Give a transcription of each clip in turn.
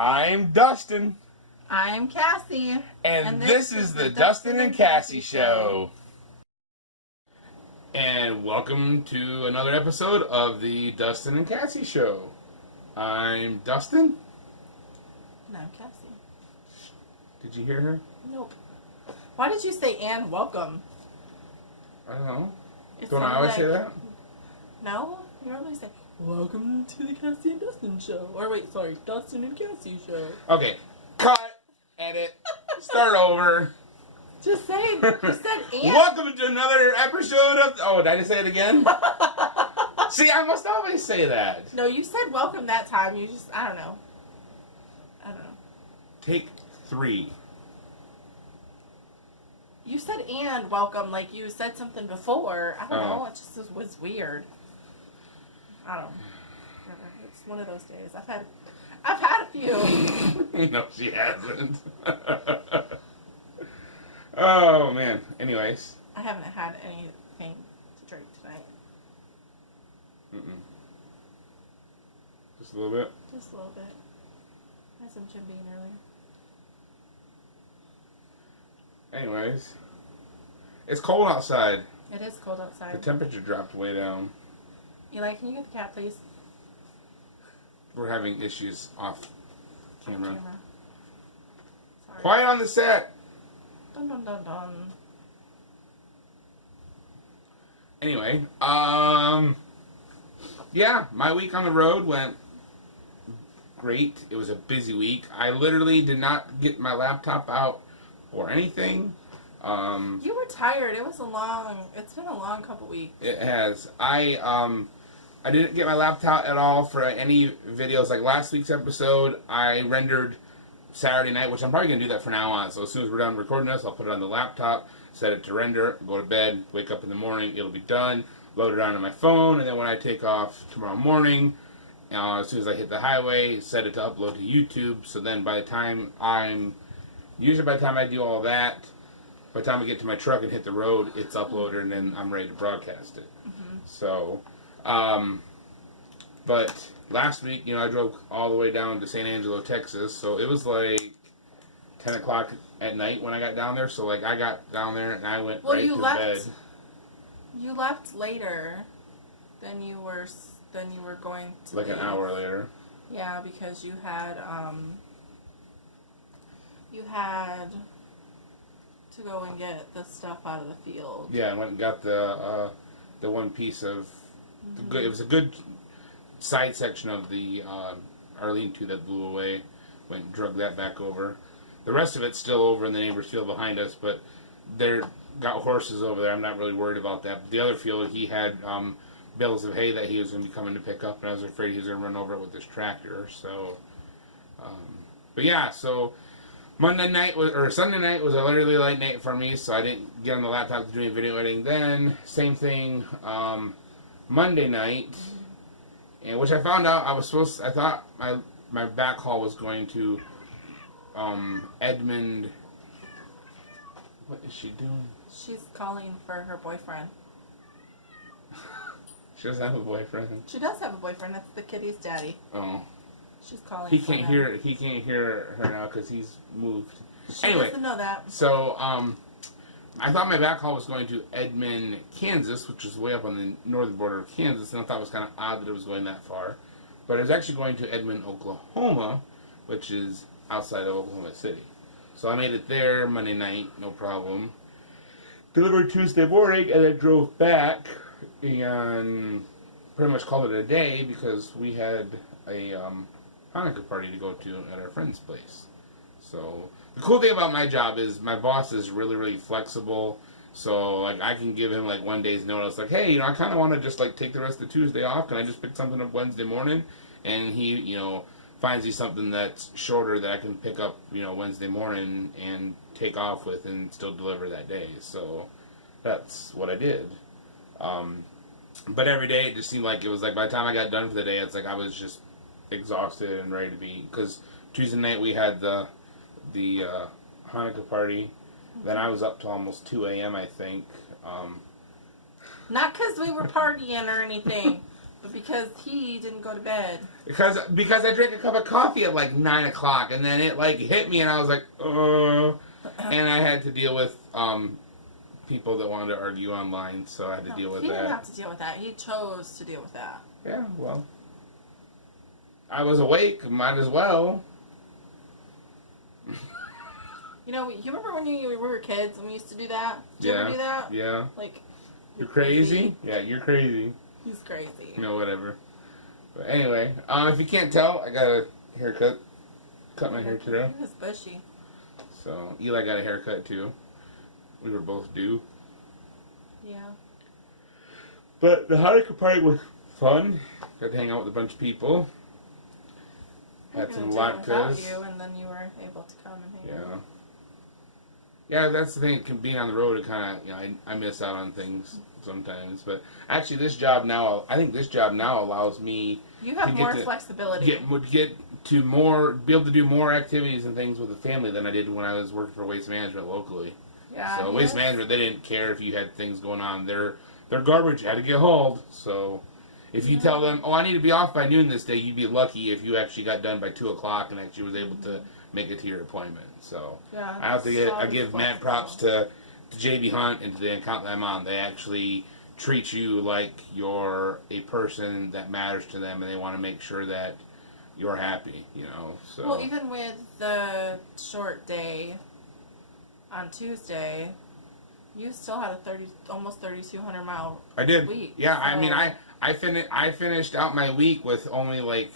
I'm Dustin. I'm Cassie. And this is the Dustin and Cassie Show. And welcome to another episode of the Dustin and Cassie Show. I'm Dustin. And I'm Cassie. Did you hear her? Nope. Why did you say and welcome? I don't know. It Don't I always say that? No? You normally say, welcome to the Cassie and Dustin Show. Or wait, sorry, Dustin and Cassie Show. Okay. Cut. Edit. Start over. Just say, you said and. Welcome to another episode of... Oh, did I just say it again? See, I must always say that. No, you said welcome that time. You just, I don't know. Take 3. You said and welcome like you said something before. I don't know. It just was weird. I don't know. It's one of those days. I've had a few. No, she hasn't. Oh, man. Anyways. I haven't had anything to drink tonight. Mm-mm. Just a little bit? Just a little bit. I had some Jim Beam earlier. Anyways. It's cold outside. It is cold outside. The temperature dropped way down. Eli, can you get the cat, please? We're having issues off camera. Sorry. Quiet on the set! Dun dun dun dun. Anyway, yeah, my week on the road went great. It was a busy week. I literally did not get my laptop out or anything. You were tired. It's been a long couple weeks. It has. I didn't get my laptop at all for any videos. Like last week's episode, I rendered Saturday night, which I'm probably going to do that from now on. So as soon as we're done recording this, I'll put it on the laptop, set it to render, go to bed, wake up in the morning, it'll be done, load it onto my phone, and then when I take off tomorrow morning, as soon as I hit the highway, set it to upload to YouTube. So then by the time I do all that, by the time I get to my truck and hit the road, it's uploaded, and then I'm ready to broadcast it. Mm-hmm. So, but last week, I drove all the way down to San Angelo, Texas, so it was like 10 o'clock at night when I got down there. So, like, I got down there and I went right to bed. You left later than you were going to Like an hour later. Yeah, because you had to go and get the stuff out of the field. Yeah, I went and got the one piece of... Mm-hmm. It was a good side section of the Arlene 2 that blew away. Went and drug that back over. The rest of it's still over in the neighbor's field behind us, but they're got horses over there. I'm not really worried about that. But the other field, he had bales of hay that he was going to be coming to pick up, and I was afraid he was going to run over it with his tractor. So, but yeah, so Sunday night was a literally late night for me, so I didn't get on the laptop to do any video editing then. Same thing Monday night, and which I found out I thought my back haul was going to Edmond. What is she doing? She's calling for her boyfriend. She doesn't have a boyfriend. She does have a boyfriend. That's the kitty's daddy. Oh. She's calling. He can't hear her now because he's moved. She doesn't know that. So I thought my back haul was going to Edmond, Kansas, which is way up on the northern border of Kansas, and I thought it was kind of odd that it was going that far. But it was actually going to Edmond, Oklahoma, which is outside of Oklahoma City. So I made it there Monday night, no problem. Delivered Tuesday morning, and then drove back and pretty much called it a day because we had a Hanukkah party to go to at our friend's place. So the cool thing about my job is my boss is really, really flexible. So like I can give him like one day's notice, like, hey, I kind of want to just like take the rest of Tuesday off. Can I just pick something up Wednesday morning? And he, finds me something that's shorter that I can pick up, Wednesday morning and take off with and still deliver that day. So that's what I did. But every day it just seemed like it was like by the time I got done for the day, it's like I was just exhausted and ready to be. Because Tuesday night we had the Hanukkah party. Then I was up till almost 2 a.m. I think. Not because we were partying or anything. But because he didn't go to bed. Because I drank a cup of coffee at like 9 o'clock, and then it like hit me, and I was like, and I had to deal with people that wanted to argue online, so I had to deal with that. He didn't have to deal with that. He chose to deal with that. Yeah, well, I was awake. Might as well. You know, you remember when we were kids and we used to do that? Did you ever do that? Yeah. Like, you're crazy? Yeah, you're crazy. He's crazy. No, whatever. But anyway, if you can't tell, I got a haircut. Cut my hair today. It's bushy. So, Eli got a haircut too. We were both due. Yeah. But the Hanukkah party was fun. Got to hang out with a bunch of people. Had some latkes. You, and then you were able to come and hang out. Yeah, that's the thing. Being on the road, it kind of, I miss out on things sometimes. But actually, this job now, I think this job now allows me. You have more flexibility. Be able to do more activities and things with the family than I did when I was working for Waste Management locally. Yeah. So Waste Management, they didn't care if you had things going on. Their garbage had to get hauled. So if you tell them, I need to be off by noon this day, you'd be lucky if you actually got done by 2 o'clock and actually was able to make it to your appointment. So I give mad props to JB Hunt and to the account that I'm on. They actually treat you like you're a person that matters to them, and they want to make sure that you're happy. So. Well, even with the short day on Tuesday, you still had a almost 3,200 mile. I did. Week. Yeah, So. I mean, I finished out my week with only like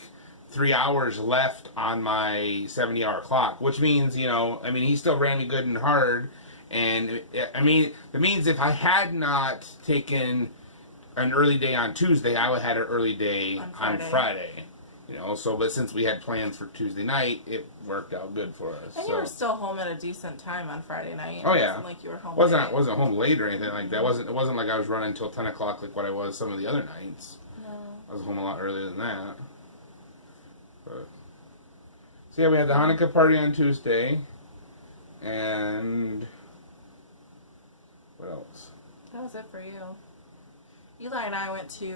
3 hours left on my 70-hour clock, which means, he still ran me good and hard. And, it means if I had not taken an early day on Tuesday, I would have had an early day on Friday. But since we had plans for Tuesday night, it worked out good for us. And you were still home at a decent time on Friday night. Oh, It yeah. wasn't like you were home Wasn't home late or anything like that. It wasn't like I was running until 10 o'clock like what I was some of the other nights. No. I was home a lot earlier than that. But so yeah, we had the Hanukkah party on Tuesday, and what else? That was it for you. Eli and I went to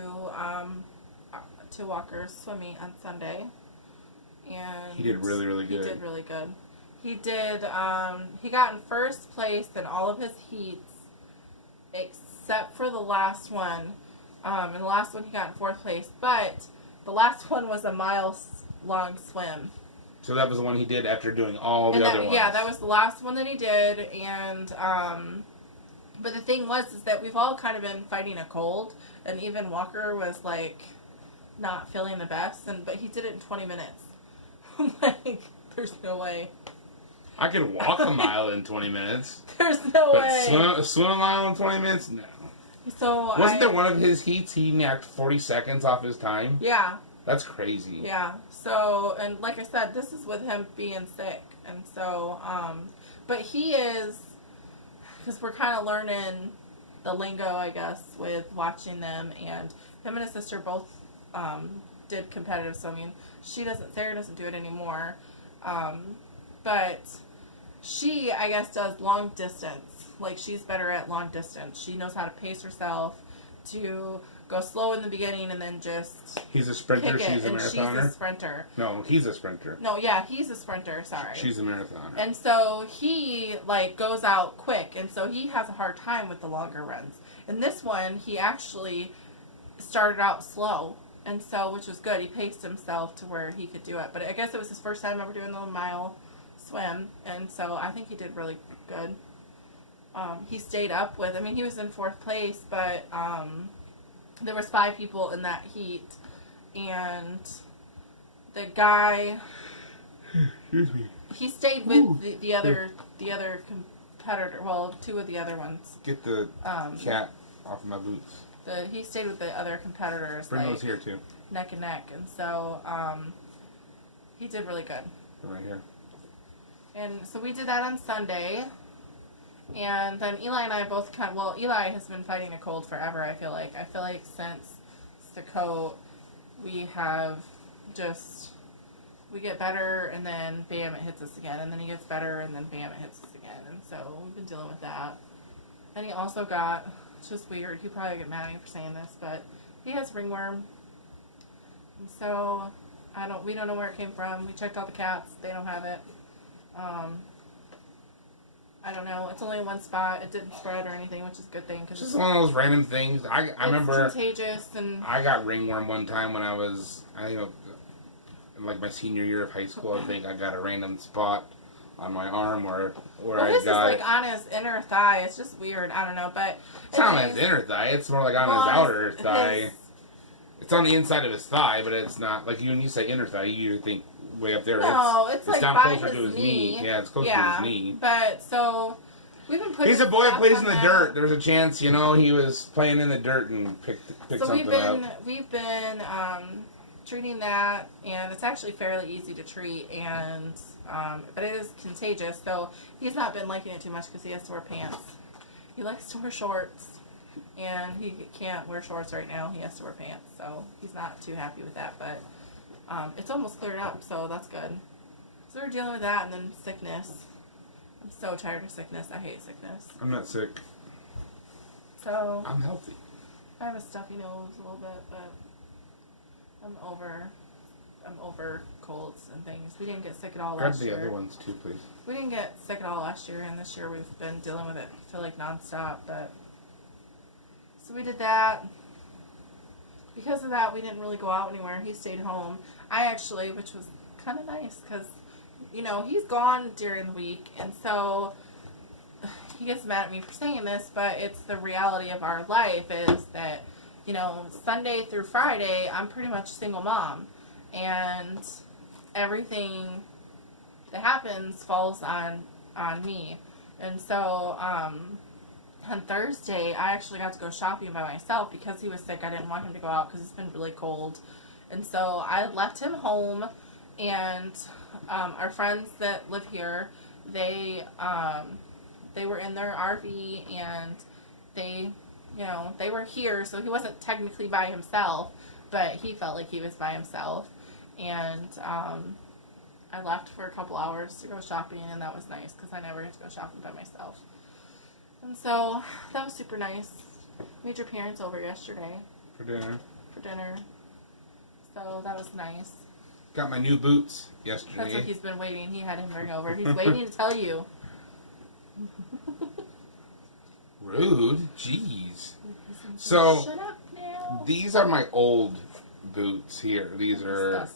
Walker's swimming on Sunday, and he did really, really good. He did really good. He did. He got in first place in all of his heats, except for the last one. In the last one, he got in fourth place, but the last one was a mile-long swim. So that was the one he did after doing all the other ones. Yeah, that was the last one that he did, and but the thing is that we've all kind of been fighting a cold, and even Walker was like not feeling the best, but he did it in 20 minutes. I'm like, there's no way. I could walk a mile in 20 minutes. There's no way. But swim a mile in 20 minutes? No. So Wasn't there one of his heats he knocked 40 seconds off his time? Yeah. That's crazy. Yeah. So, and like I said, this is with him being sick. And so, but he is, because we're kind of learning the lingo, I guess, with watching them. And him and his sister both did competitive swimming. Sarah doesn't do it anymore. But she, I guess, does long distance. Like, she's better at long distance. She knows how to pace herself to go slow in the beginning and then just He's a sprinter, she's a marathoner? She's a sprinter. No, he's a sprinter. No, yeah, he's a sprinter, sorry. She's a marathoner. And so he, goes out quick, and so he has a hard time with the longer runs. In this one, he actually started out slow, and so, which was good. He paced himself to where he could do it. But I guess it was his first time ever doing the mile swim, and so I think he did really good. He stayed up with, he was in fourth place, but there was 5 people in that heat, and the guy, Excuse me. he stayed with the other competitor, well, 2 of the other ones. Get the cat off of my boots. He stayed with the other competitors, Bring those here too. neck and neck, and so he did really good. They're right here. And so we did that on Sunday. And then Eli and I both Eli has been fighting a cold forever, I feel like. I feel like since Stakot, we get better, and then bam, it hits us again. And then he gets better, and then bam, it hits us again. And so we've been dealing with that. And he also got, it's just weird, he'd probably get mad at me for saying this, but he has ringworm. And so we don't know where it came from. We checked all the cats. They don't have it. I don't know. It's only in one spot. It didn't spread or anything, which is a good thing. It's just one of those random things. I remember contagious and I got ringworm one time when I was, in like my senior year of high school. I think I got a random spot on my arm where this is like on his inner thigh. It's just weird. I don't know, but it's not on his inner thigh. It's more like on his outer thigh. It's on the inside of his thigh, but it's not like when you say inner thigh, you think way up there. No, it's like down by closer to his knee. Yeah, it's closer to his knee. But so we've been putting. He's a boy that plays in the dirt. There's a chance, he was playing in the dirt and picked something up. We've been treating that, and it's actually fairly easy to treat, and but it is contagious. So he's not been liking it too much because he has to wear pants. He likes to wear shorts, and he can't wear shorts right now. He has to wear pants, so he's not too happy with that. But it's almost cleared up, so that's good. So we're dealing with that, and then sickness. I'm so tired of sickness. I hate sickness. I'm not sick. So I'm healthy. I have a stuffy nose a little bit, but I'm over colds and things. We didn't get sick at all last year. Grab the other ones too, please. We didn't get sick at all last year, and this year we've been dealing with it, I feel like, nonstop. But so we did that. Because of that, we didn't really go out anywhere. He stayed home. I actually, which was kind of nice, because he's gone during the week, and so he gets mad at me for saying this, but it's the reality of our life is that, Sunday through Friday, I'm pretty much single mom, and everything that happens falls on me. And so on Thursday, I actually got to go shopping by myself because he was sick. I didn't want him to go out because it's been really cold. And so I left him home, and our friends that live here, they were in their RV, and they were here, so he wasn't technically by himself, but he felt like he was by himself. And I left for a couple hours to go shopping, and that was nice because I never get to go shopping by myself. And so that was super nice. We had your parents over yesterday. For dinner. So that was nice. Got my new boots yesterday. That's what he's been waiting. He had him bring over. He's waiting to tell you. Rude. Jeez. So, shut up now. These are my old boots here. These are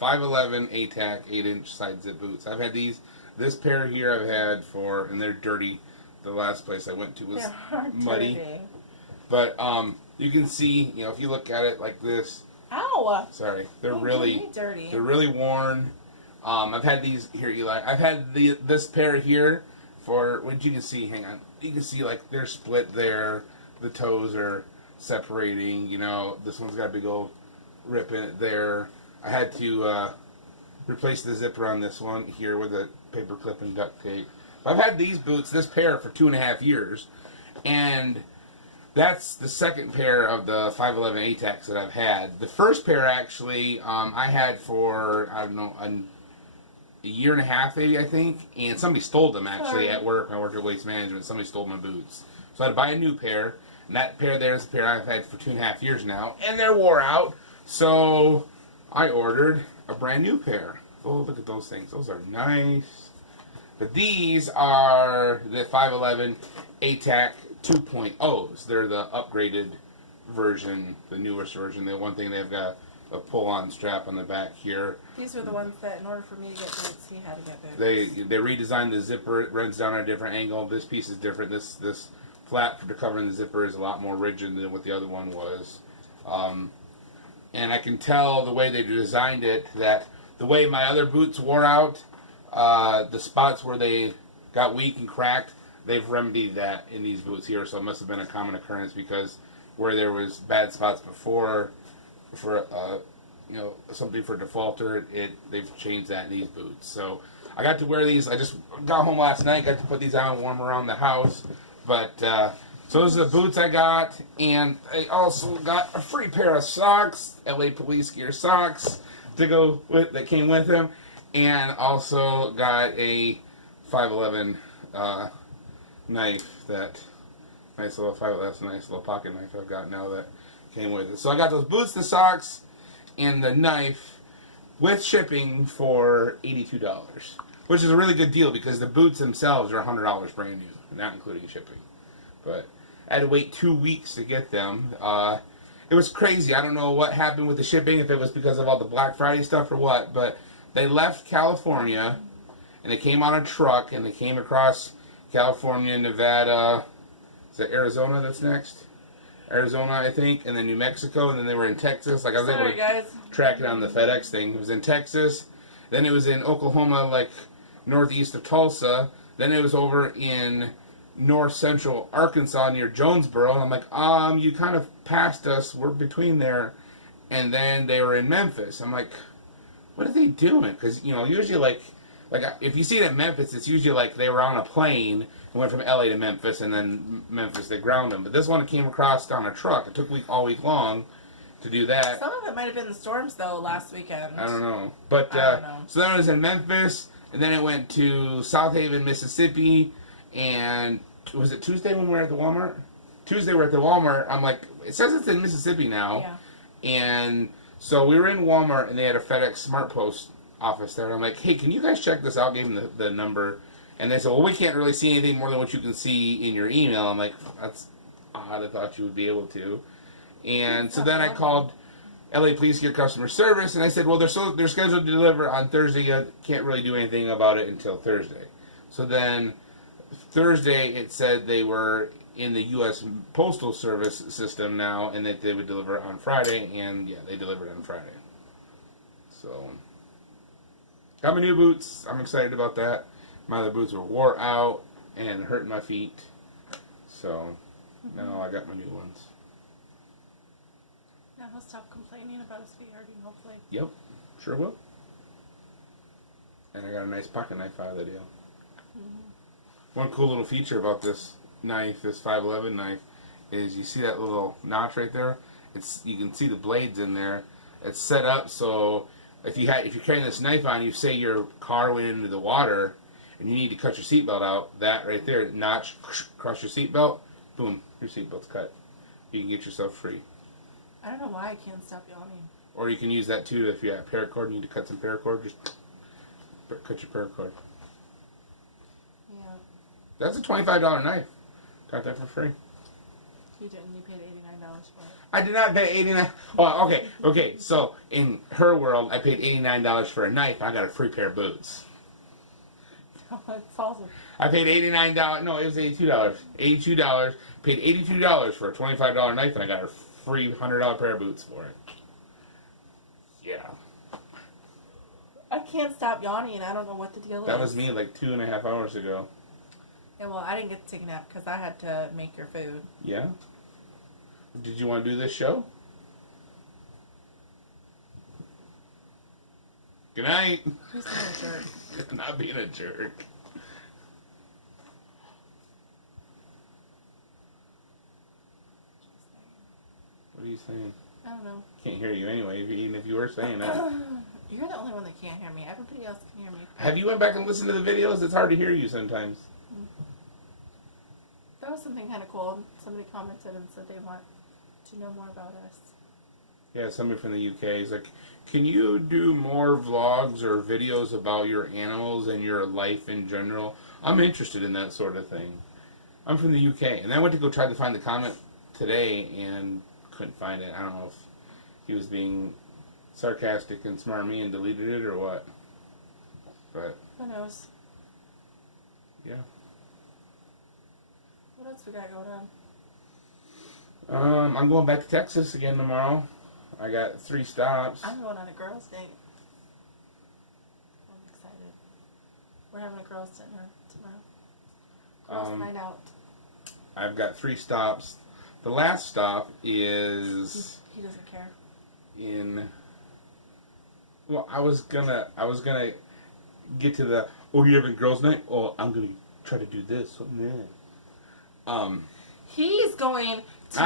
5'11" ATAC 8-inch side zip boots. I've had these. This pair here I've had and they're dirty. The last place I went to was muddy. Dirty. But you can see, if you look at it like this. Ow! Sorry, they're really dirty. They're really worn. I've had these here, Eli. I've had this pair here for what you can see. Hang on, you can see like they're split there. The toes are separating. This one's got a big old rip in it there. I had to replace the zipper on this one here with a paper clip and duct tape. I've had these boots, this pair, for 2.5 years, and that's the second pair of the 5'11" ATACs that I've had. The first pair, actually, I had for, I don't know, a year and a half, maybe, I think, and somebody stole them, actually, at work. I work at Waste Management. Somebody stole my boots. So I had to buy a new pair, and that pair there is the pair I've had for 2.5 years now, and they're wore out, so I ordered a brand new pair. Oh, look at those things. Those are nice. But these are the 5'11" ATAC 2.0s. They're the upgraded version, the newest version. The one thing, they've got a pull-on strap on the back here. These were the ones that, in order for me to get boots, he had to get boots. They redesigned the zipper. It runs down at a different angle. This piece is different. This flap for covering the zipper is a lot more rigid than what the other one was. And I can tell the way they designed it that the way my other boots wore out, the spots where they got weak and cracked, they've remedied that in these boots here, so it must have been a common occurrence because where there was bad spots before for something for defaulter, they've changed that in these boots. So I got to wear these. I just got home last night, got to put these on, warm around the house. But so those are the boots I got, and I also got a free pair of socks, LA Police Gear socks, to go with that came with them. And also got a 5'11" knife, that's a nice little pocket knife I've got now that came with it. So I got those boots, the socks, and the knife with shipping for $82, which is a really good deal because the boots themselves are $100 brand new, not including shipping. But I had to wait 2 weeks to get them. It was crazy. I don't know what happened with the shipping, if it was because of all the Black Friday stuff or what, but they left California, and they came on a truck, and they came across California, Nevada. Is it Arizona that's next? Arizona, I think, and then New Mexico, and then they were in Texas. Like, I was able to track it on the FedEx thing. It was in Texas, then it was in Oklahoma, like northeast of Tulsa, then it was over in north central Arkansas near Jonesboro, and I'm like, you kind of passed us, we're between there, and then they were in Memphis. I'm like, what are they doing? Because, you know, usually like if you see it at Memphis, it's usually like they were on a plane and went from LA to Memphis, and then Memphis they ground them. But this one came across on a truck. It took all week long to do that. Some of it might have been the storms though last weekend. I don't know. But I don't know. So then it was in Memphis, and then it went to South Haven, Mississippi, and was it Tuesday when we were at the Walmart? Tuesday we were at the Walmart. I'm like, it says it's in Mississippi now. Yeah. And so we were in Walmart, and they had a FedEx Smart Post office there. And I'm like, hey, can you guys check this out? Gave them the number. And they said, well, we can't really see anything more than what you can see in your email. I'm like, that's odd. I thought you would be able to. And so then I called LA Police Gear Customer Service, and I said, well, they're scheduled to deliver on Thursday. I can't really do anything about it until Thursday. So then Thursday, it said they were in the U.S. Postal Service system now, and that they would deliver on Friday, and yeah, they delivered on Friday. So, got my new boots. I'm excited about that. My other boots were wore out and hurting my feet. So, now I got my new ones. Now he'll stop complaining about his feet hurting, hopefully. Yep, sure will. And I got a nice pocket knife out of the deal. One cool little feature about this knife, this 511 knife, is you see that little notch right there? You can see the blades in there. It's set up so if you're carrying this knife on, you say your car went into the water and you need to cut your seatbelt out, that right there, notch across your seatbelt, boom, your seatbelt's cut. You can get yourself free. I don't know why I can't stop yawning. Or you can use that too if you have paracord and you need to cut some paracord, just cut your paracord. Yeah. That's a $25 knife. Got that for free. You didn't. You paid $89 for it. I did not pay $89. Oh, okay. So in her world, I paid $89 for a knife. I got a free pair of boots. It's awesome. I paid $89. No, it was $82. $82. Paid $82 for a $25 knife, and I got a free $100 pair of boots for it. Yeah. I can't stop yawning. I don't know what the deal is. That was me like 2.5 hours ago. Yeah, well, I didn't get to take a nap because I had to make your food. Yeah? Did you want to do this show? Good night. Who's being a jerk? Not being a jerk. What are you saying? I don't know. Can't hear you anyway, even if you were saying that. You're the only one that can't hear me. Everybody else can hear me. Have you went back and listened to the videos? It's hard to hear you sometimes. That was something kind of cool. Somebody commented and said they want to know more about us. Yeah, somebody from the UK is like, can you do more vlogs or videos about your animals and your life in general? I'm interested in that sort of thing. I'm from the UK, and I went to go try to find the comment today and couldn't find it. I don't know if he was being sarcastic and smarmy and deleted it or what. But who knows? Yeah. What else we got going on? I'm going back to Texas again tomorrow. I got 3 stops. I'm going on a girls' date. I'm excited. We're having a girls' dinner tomorrow. Girls' night out. I've got 3 stops. The last stop is He doesn't care. Well, I was gonna get to the, oh, you're having girls' night? Oh, I'm gonna try to do this. He's going to San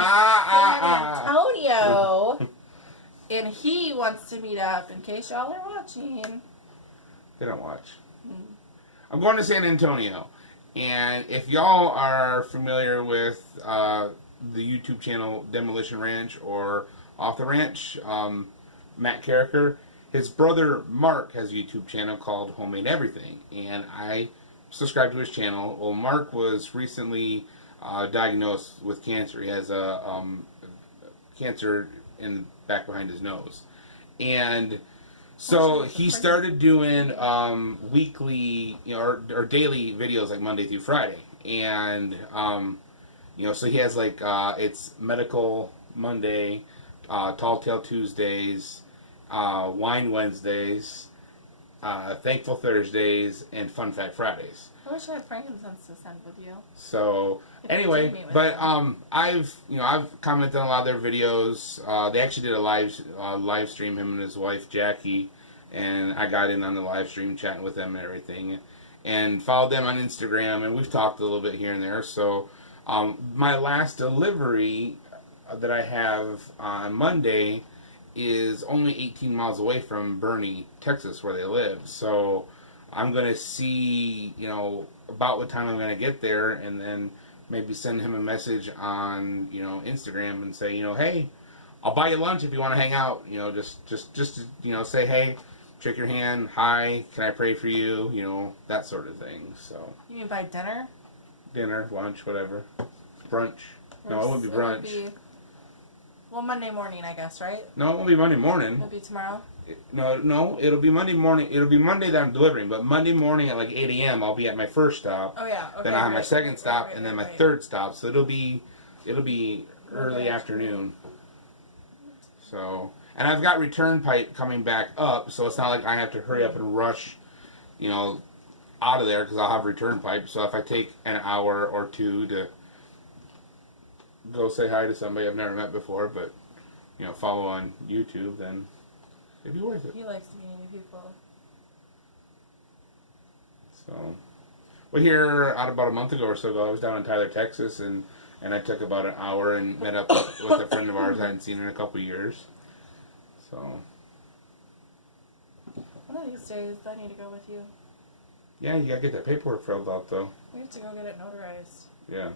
Antonio, and he wants to meet up. In case y'all are watching, They don't watch. I'm going to San Antonio, and if y'all are familiar with the YouTube channel Demolition Ranch or Off the Ranch, Matt Carricker. His brother Mark has a YouTube channel called Homemade Everything, and I subscribe to his channel. Well, Mark was recently diagnosed with cancer. He has a cancer in the back behind his nose, and so he started doing weekly, or daily videos like Monday through Friday, and so he has like it's Medical Monday, Tall Tale Tuesdays, Wine Wednesdays, Thankful Thursdays, and Fun Fact Fridays. I wish I had frankincense to send with you. So anyway, but I've commented on a lot of their videos. They actually did a live stream, him and his wife Jackie, and I got in on the live stream chatting with them and everything, and followed them on Instagram, and we've talked a little bit here and there. So my last delivery that I have on Monday is only 18 miles away from Boerne, Texas, where they live. So I'm going to see, about what time I'm going to get there, and then maybe send him a message on, Instagram and say, hey, I'll buy you lunch if you want to hang out. Just to, say, hey, shake your hand, hi, can I pray for you? That sort of thing. So. You mean by dinner? Dinner, lunch, whatever. Brunch. No, it wouldn't be brunch. Monday morning, I guess, right? No, it won't be Monday morning. It'll be tomorrow? No, it'll be Monday morning. It'll be Monday that I'm delivering, but Monday morning at like 8 a.m. I'll be at my first stop. Oh yeah. Okay, then I'll have my second stop, and then my third stop. So it'll be early afternoon. So, and I've got return pipe coming back up, so it's not like I have to hurry up and rush, out of there because I'll have return pipe. So if I take an hour or two to go say hi to somebody I've never met before, but follow on YouTube, then it'd be worth it. He likes meeting new people. So, well, here about a month ago or so ago, I was down in Tyler, Texas, and I took about an hour and met up with a friend of ours I hadn't seen in a couple of years. So, one of these days, I need to go with you. yeah, you gotta get that paperwork filled out, though. We have to go get it notarized. Yeah.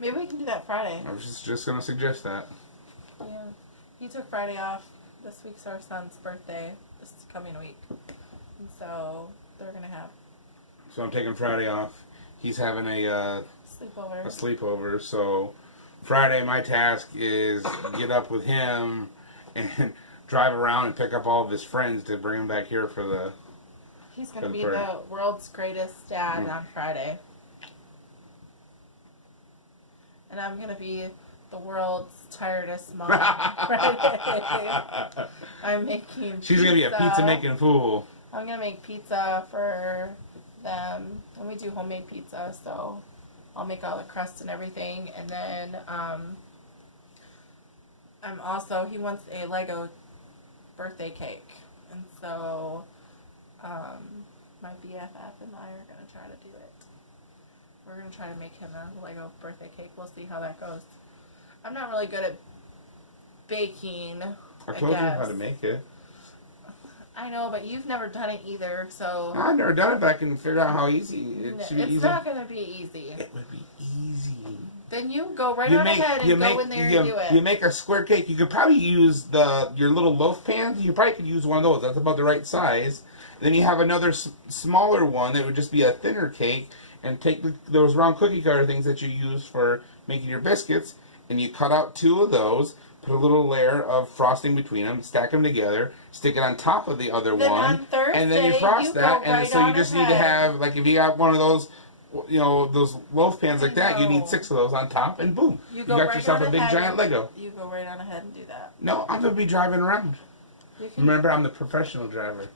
Maybe we can do that Friday. I was just gonna suggest that. Yeah. He took Friday off. This week's our son's birthday. This coming week. And so they're gonna have So I'm taking Friday off. He's having a sleepover. So Friday, my task is get up with him and drive around and pick up all of his friends to bring him back here for the. He's gonna be the world's greatest dad on Friday. And I'm going to be the world's tiredest mom. I'm making She's going to be a pizza-making fool. I'm going to make pizza for them. And we do homemade pizza, so I'll make all the crust and everything. And then he wants a Lego birthday cake. And so my BFF and I are going to try to do it. We're going to try to make him a Lego birthday cake. We'll see how that goes. I'm not really good at baking. I told you how to make it. I know, but you've never done it either, so. I've never done it, but I can figure out how easy it should be. It's not going to be easy. It would be easy. Then you go right on ahead and go in there and do it. You make a square cake. You could probably use your little loaf pans. You probably could use one of those. That's about the right size. Then you have another smaller one that would just be a thinner cake. And take those round cookie cutter things that you use for making your biscuits, and you cut out 2 of those, put a little layer of frosting between them, stack them together, stick it on top of the other then one, on Thursday, and then you frost that. And so you just need to have, like, if you got one of those, those loaf pans like that, you need 6 of those on top, and boom, you got yourself a big giant Lego. You go right on ahead and do that. No, I'm gonna be driving around. Remember, I'm the professional driver.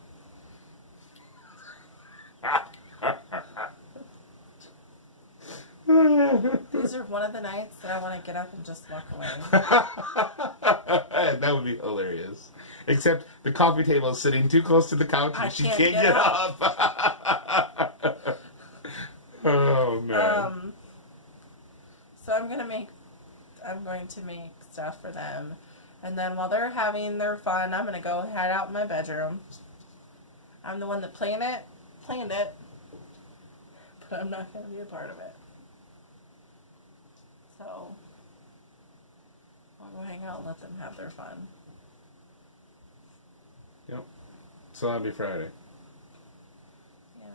These are one of the nights that I want to get up and just walk away. That would be hilarious. Except the coffee table is sitting too close to the couch and she can't get up. Oh man. So I'm going to make stuff for them. And then while they're having their fun, I'm going to go head out in my bedroom. I'm the one that planned it, but I'm not going to be a part of it. So I'll go hang out and let them have their fun. So that'll be Friday. Yeah.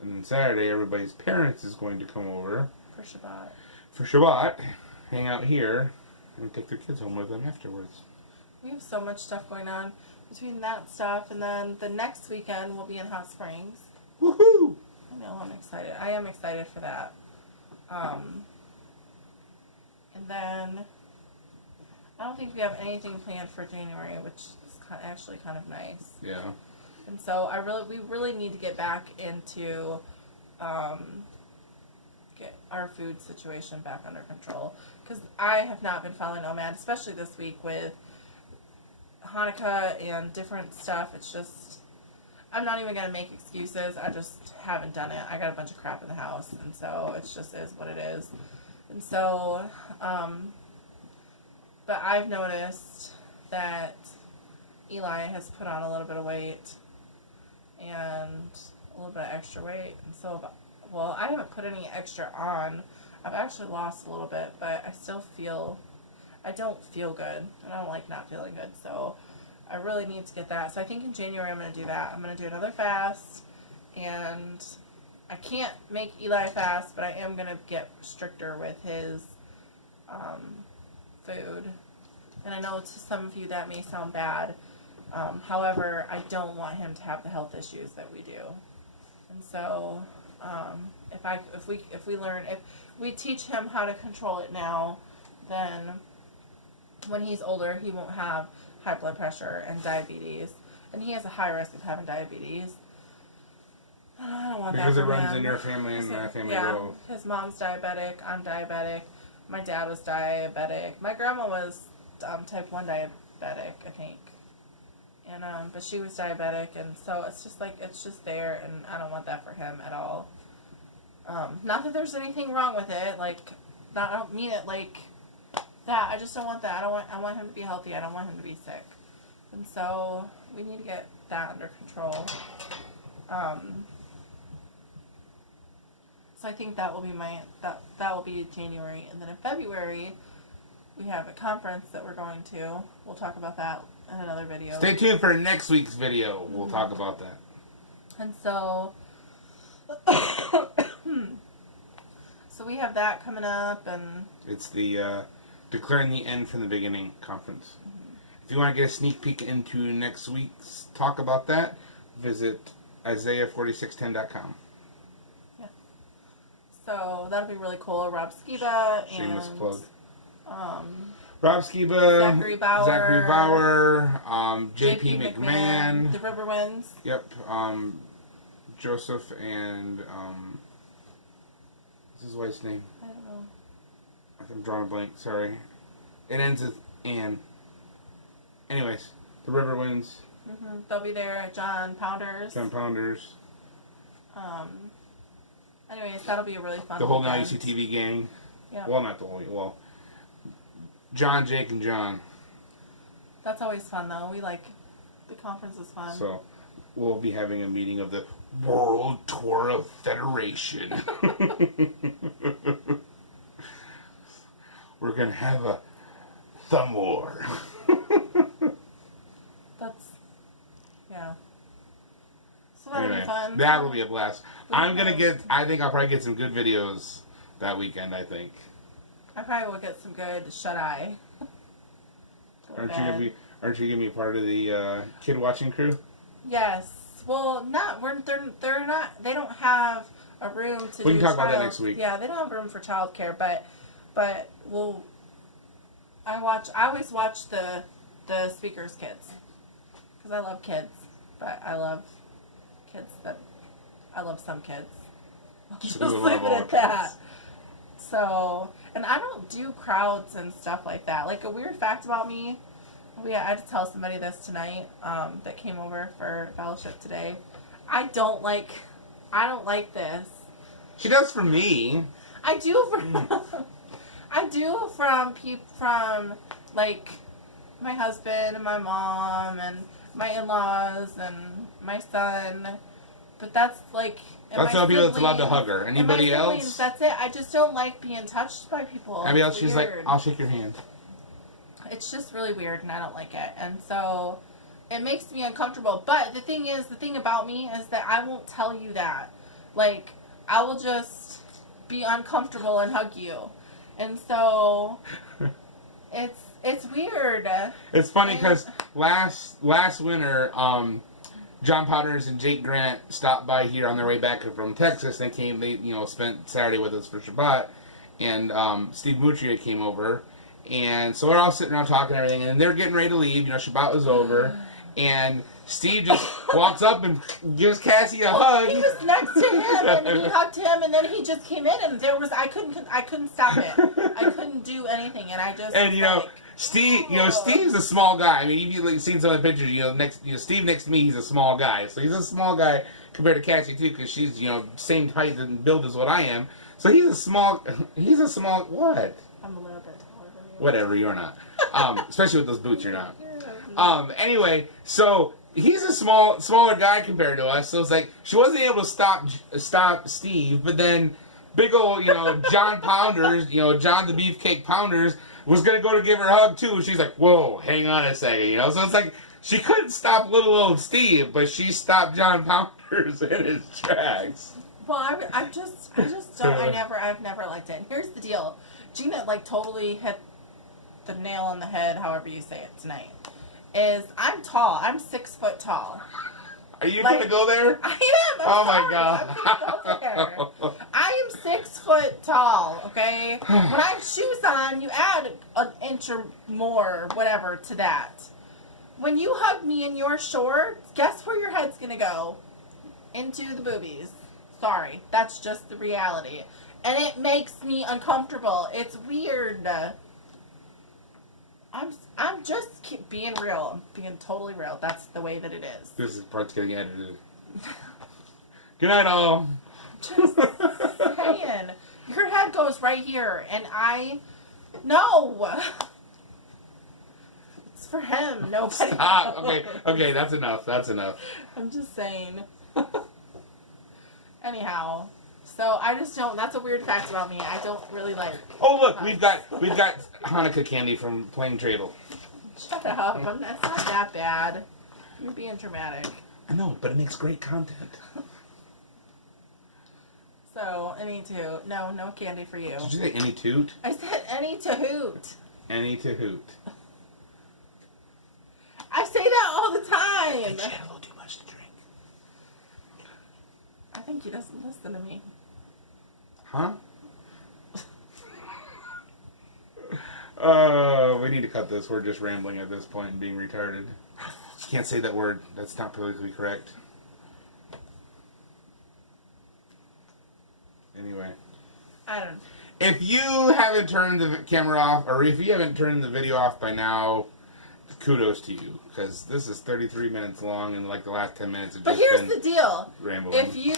And then Saturday, everybody's parents is going to come over. For Shabbat. For Shabbat. Hang out here. And take their kids home with them afterwards. We have so much stuff going on between that stuff, and then the next weekend we'll be in Hot Springs. Woohoo! I know, I'm excited. I am excited for that. And then I don't think we have anything planned for January, which is actually kind of nice. Yeah. And so we really need to get back into get our food situation back under control, because I have not been following OMAD, especially this week with Hanukkah and different stuff. It's just, I'm not even going to make excuses. I just haven't done it. I got a bunch of crap in the house, and so it just is what it is. And so, but I've noticed that Eli has put on a little bit of weight and a little bit of extra weight. And so, well, I haven't put any extra on. I've actually lost a little bit, but I don't feel good, and I don't like not feeling good, so I really need to get that. So I think in January I'm going to do that. I'm going to do another fast, and I can't make Eli fast, but I am going to get stricter with his food. And I know to some of you that may sound bad. However, I don't want him to have the health issues that we do. And so if we teach him how to control it now, then when he's older, he won't have high blood pressure and diabetes. And he has a high risk of having diabetes. I don't want that because for it runs him. in your family and my family. Yeah, Both. his mom's diabetic. I'm diabetic. My dad was diabetic. My grandma was type 1 diabetic, I think. And but she was diabetic, and so it's just like, it's just there, and I don't want that for him at all. Not that there's anything wrong with it, like, I don't mean it like that. I just don't want that. I want him to be healthy. I don't want him to be sick. And so we need to get that under control. So I think that will be that will be January, and then in February we have a conference that we're going to. We'll talk about that in another video. Stay tuned for next week's video. We'll talk about that. And so, so we have that coming up, and it's the Declaring the End from the Beginning conference. If you want to get a sneak peek into next week's talk about that, visit Isaiah4610.com. Yeah. So that'll be really cool. Rob Skiba Shameless and plug. Rob Skiba, Zachary Bauer, JP McMahon, the Riverwinds. Yep. Joseph and what's his wife's name? I don't know. I'm drawing a blank. Sorry. It ends with Ann. Anyways, the Riverwinds. Mm-hmm. They'll be there. John Pounders. Anyways, that'll be a really fun. The whole weekend. Now UCTV gang. Yep. Well, not the whole. Well, John, Jake, and John. That's always fun, though. The conference is fun. So, we'll be having a meeting of the World Tour of Federation. We're going to have a thumb war. Yeah. So that'll Anyway, be fun. that will be a blast. I think I'll probably get some good videos that weekend, I think. I probably will get some good shut-eye. Aren't you gonna be part of the kid watching crew? Yes. Well, they're not. They don't have a room to. We can talk about that next week. Yeah, they don't have room for childcare, but we'll. I always watch the speakers' kids, because I love kids, but I love some kids. I'll just leave it at that. So, and I don't do crowds and stuff like that. Like, a weird fact about me, I had to tell somebody this tonight, that came over for fellowship today. I don't like this. She does for me. I do from like my husband and my mom and my in-laws and my son, but that's like. That's the only people that's allowed to hug her. Anybody else? That's it. I just don't like being touched by people. Anybody else? She's like, I'll shake your hand. It's just really weird, and I don't like it. And so, it makes me uncomfortable. But the thing about me is that I won't tell you that. Like, I will just be uncomfortable and hug you. And so, it's weird. It's funny because last winter, John Potters and Jake Grant stopped by here on their way back from Texas. They spent Saturday with us for Shabbat, and Steve Mutria came over, and so we're all sitting around talking and everything, and they're getting ready to leave. Shabbat was over, and Steve just walks up and gives Cassie a hug. He was next to him, and he hugged him, and then he just came in, and I couldn't stop it. I couldn't do anything, and I just Steve, Steve's a small guy. I mean, you've seen some of the pictures. Steve next to me, he's a small guy. So he's a small guy compared to Cassie too, because she's same height and build as what I am. So he's a small. What? I'm a little bit taller than you. Whatever, you're not. Especially with those boots, you're not. Anyway, so he's a smaller guy compared to us. So it's like she wasn't able to stop Steve, but then big old John Pounders, John the Beefcake Pounders, was going to go to give her a hug, too. She's like, whoa, hang on a second, So it's like, she couldn't stop little old Steve, but she stopped John Pounders in his tracks. Well, I just don't, I've never liked it. And here's the deal. Gina, totally hit the nail on the head, however you say it tonight, is I'm tall. I'm 6 foot tall. Are you going to go there? I am. My God. I'm going to go there. I am 6 foot tall, okay? When I have shoes on, you add an inch or more, whatever, to that. When you hug me in your shorts, guess where your head's going to go? Into the boobies. Sorry. That's just the reality. And it makes me uncomfortable. It's weird. I'm just being real. I'm being totally real. That's the way that it is. This part's getting edited. Good night, all. Just saying. Your head goes right here, and no. It's for him. Nobody. Stop. Okay, that's enough. I'm just saying. Anyhow. So I just don't. That's a weird fact about me. I don't really like. Oh look, we've got Hanukkah candy from Plain Tradle. Shut up! It's not that bad. You're being dramatic. I know, but it makes great content. So any toot? No candy for you. Did you say any toot? I said any to hoot. Any to hoot. I say that all the time. She had a little too much to drink. I think he doesn't listen to me. Huh? We need to cut this. We're just rambling at this point and being retarded. You can't say that word. That's not politically correct. Anyway. I don't know. If you haven't turned the camera off, or if you haven't turned the video off by now, kudos to you. Because this is 33 minutes long, and the last 10 minutes have just been But here's the deal. Rambling. If you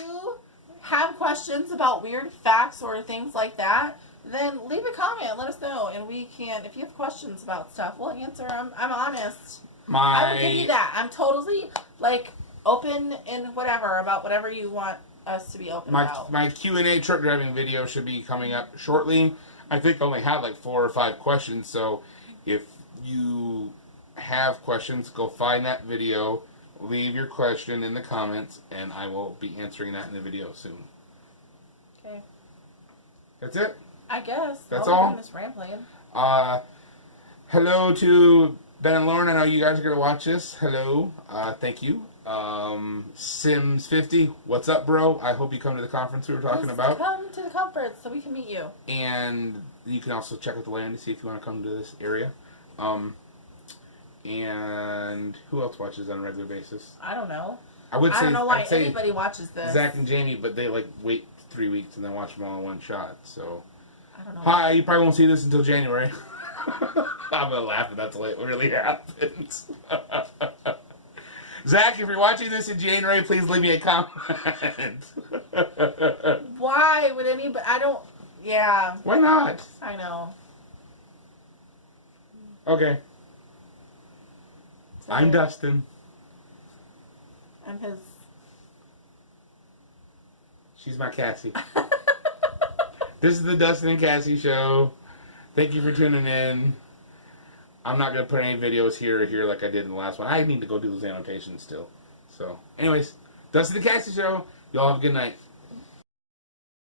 have questions about weird facts or things like that, then leave a comment. Let us know, and we can. If you have questions about stuff, we'll answer. I'm honest. I will give you that. I'm totally open and whatever about whatever you want us to be open about. My Q&A truck driving video should be coming up shortly. I think I only had 4 or 5 questions, so if you have questions, go find that video. Leave your question in the comments, and I will be answering that in the video soon. Okay. That's it? I guess. That's all? I'm just rambling. Hello to Ben and Lauren. I know you guys are going to watch this. Hello. Thank you. Sims50, what's up, bro? I hope you come to the conference we were talking about. Come to the conference so we can meet you. And you can also check out the land to see if you want to come to this area. And who else watches on a regular basis? I don't know. I don't know why anybody watches this. Zach and Jamie, but they wait 3 weeks and then watch them all in one shot. So, I don't know. Hi, you probably won't see this until January. I'm gonna laugh if that's what really happens. Zach, if you're watching this in January, please leave me a comment. Why would anybody? I don't. Yeah. Why not? I know. Okay. I'm Dustin. I'm his. She's my Cassie. This is the Dustin and Cassie show. Thank you for tuning in. I'm not going to put any videos here or here like I did in the last one. I need to go do those annotations still. So, anyways, Dustin and Cassie Show. Y'all have a good night.